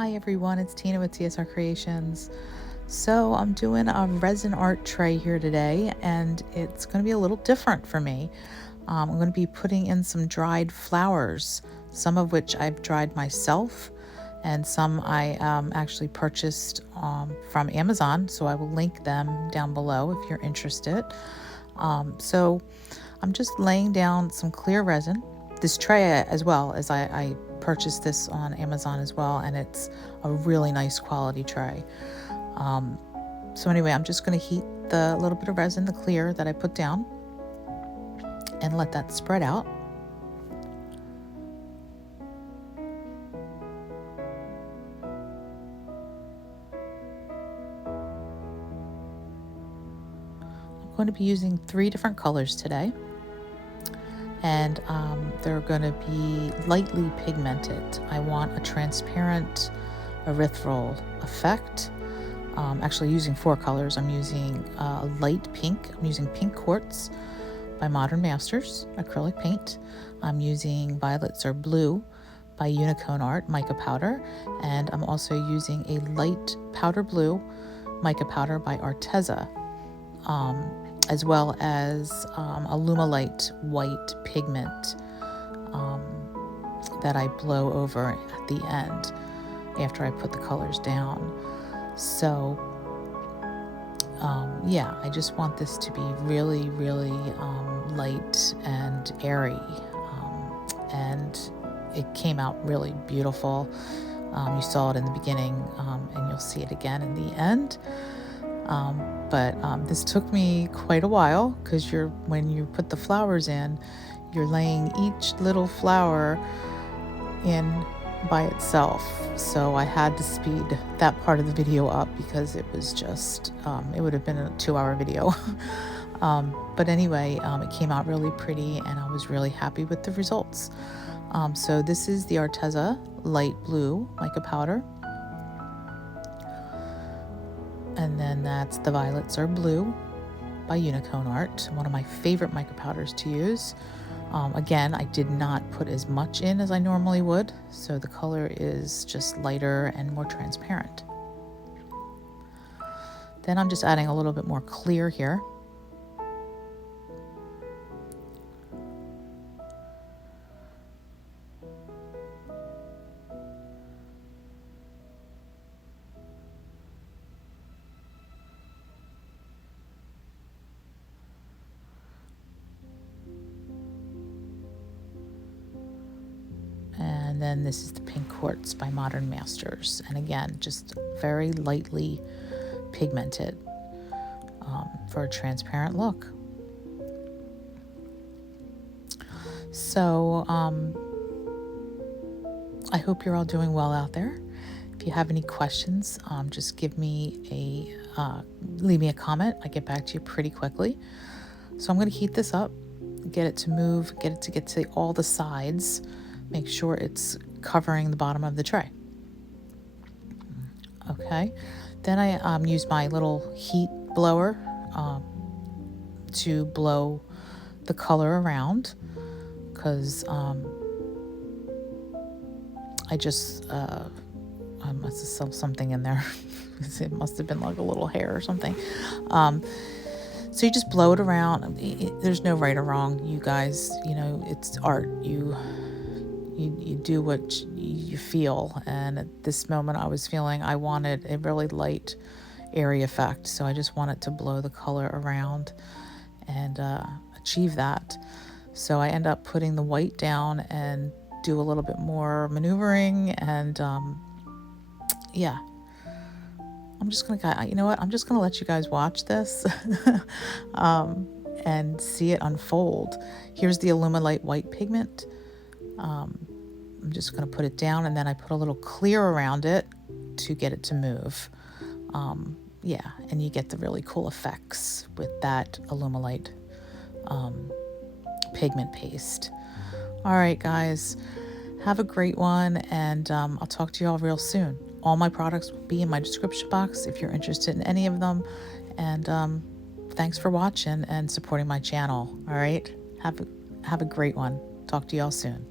Hi everyone, it's Tina with TSR Creations. So I'm doing a resin art tray here today, and it's going to be a little different for me. I'm going to be putting in some dried flowers, some of which I've dried myself, and some I actually purchased from Amazon, so I will link them down below if you're interested. So I'm just laying down some clear resin. This tray as well, as I purchased this on Amazon as well, and it's a really nice quality tray. So anyway, I'm just going to heat the little bit of resin, the clear that I put down, and let that spread out. I'm going to be using 3 different colors today, and they're going to be lightly pigmented. I want a transparent erythral effect. Actually using 4 colors. I'm using light pink. I'm using pink quartz by Modern Masters acrylic paint. I'm using violets or blue by Unicone Art mica powder, and I'm also using a light powder blue mica powder by Arteza, as well as Alumilite white pigment that I blow over at the end after I put the colors down. So yeah, I just want this to be really, really light and airy, and it came out really beautiful. You saw it in the beginning, and you'll see it again in the end. But this took me quite a while, because when you put the flowers in, you're laying each little flower in by itself, so I had to speed that part of the video up because it was just it would have been a 2-hour video. But anyway, it came out really pretty, and I was really happy with the results. So this is the Arteza light blue mica powder, and then that's the violets are blue by Unicone Art, one of my favorite mica powders to use. Again, I did not put as much in as I normally would, so the color is just lighter and more transparent. Then I'm just adding a little bit more clear here. And then this is the pink quartz by Modern Masters, and again, just very lightly pigmented for a transparent look. So I hope you're all doing well out there. If you have any questions, just leave me a comment. I get back to you pretty quickly. So I'm going to heat this up, get it to move, get to all the sides. Make sure it's covering the bottom of the tray. Okay, then I use my little heat blower to blow the color around, because I must have stuffed something in there. It must have been like a little hair or something. So you just blow it around. There's no right or wrong, you guys. You know, it's art. You do what you feel, and at this moment I was feeling I wanted a really light, airy effect, so I just wanted to blow the color around and achieve that. So I end up putting the white down and do a little bit more maneuvering, and yeah, I'm just gonna, you know what, I'm just gonna let you guys watch this and see it unfold. Here's the Alumilite white pigment. I'm just going to put it down, and then I put a little clear around it to get it to move. Yeah, and you get the really cool effects with that Alumilite pigment paste. All right, guys, have a great one, and I'll talk to you all real soon. All my products will be in my description box if you're interested in any of them. And thanks for watching and supporting my channel. All right, have a great one. Talk to you all soon.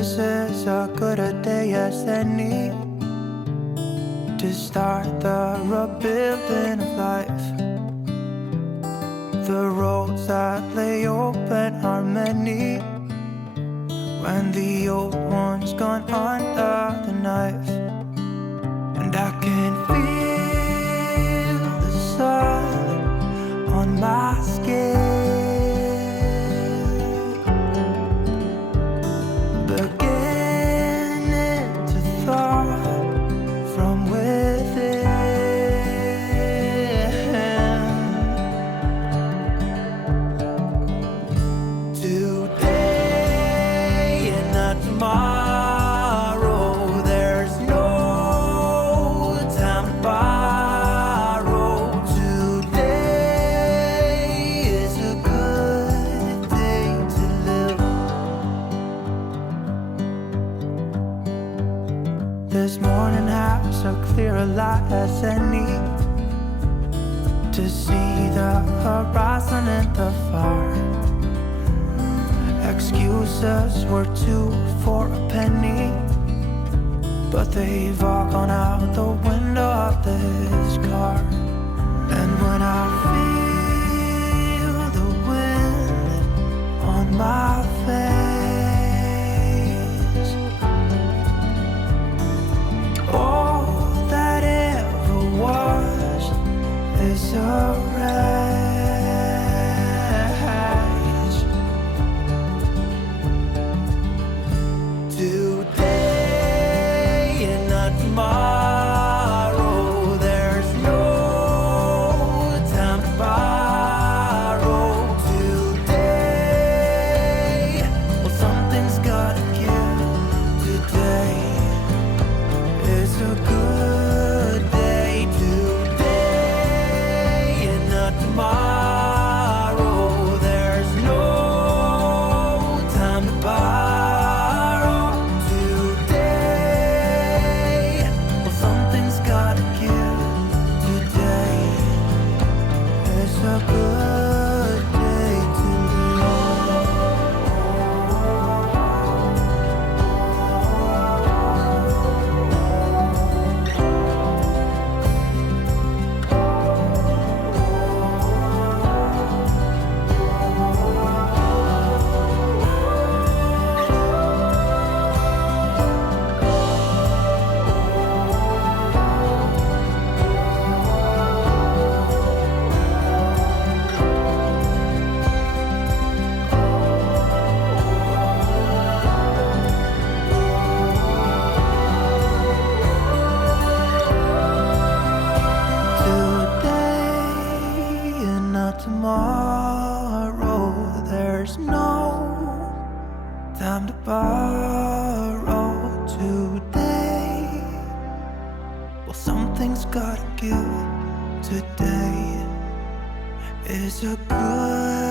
This is a good a day as any to start the rebuilding of life. The roads that lay open are many when the old one's gone under the knife. And I can feel the sun on my skin, beginning to thaw from within. Today and not tomorrow, there's no time to borrow. Today is a good day to live. This morning has a clearer light as any to see the horizon in the far. Excuses were 2 for a penny, but they've all gone out the window of this car. And when I feel the wind on my face, all that ever was is a wreck. Today and not tomorrow, there's no time to borrow. Today, well, something's gotta give. Today is a good day. Today and not tomorrow, there's no time to borrow. Today, well, something's gotta give. Today is a good day to today and not tomorrow, there's no time to borrow. Today, well, something's gotta give. Today is a good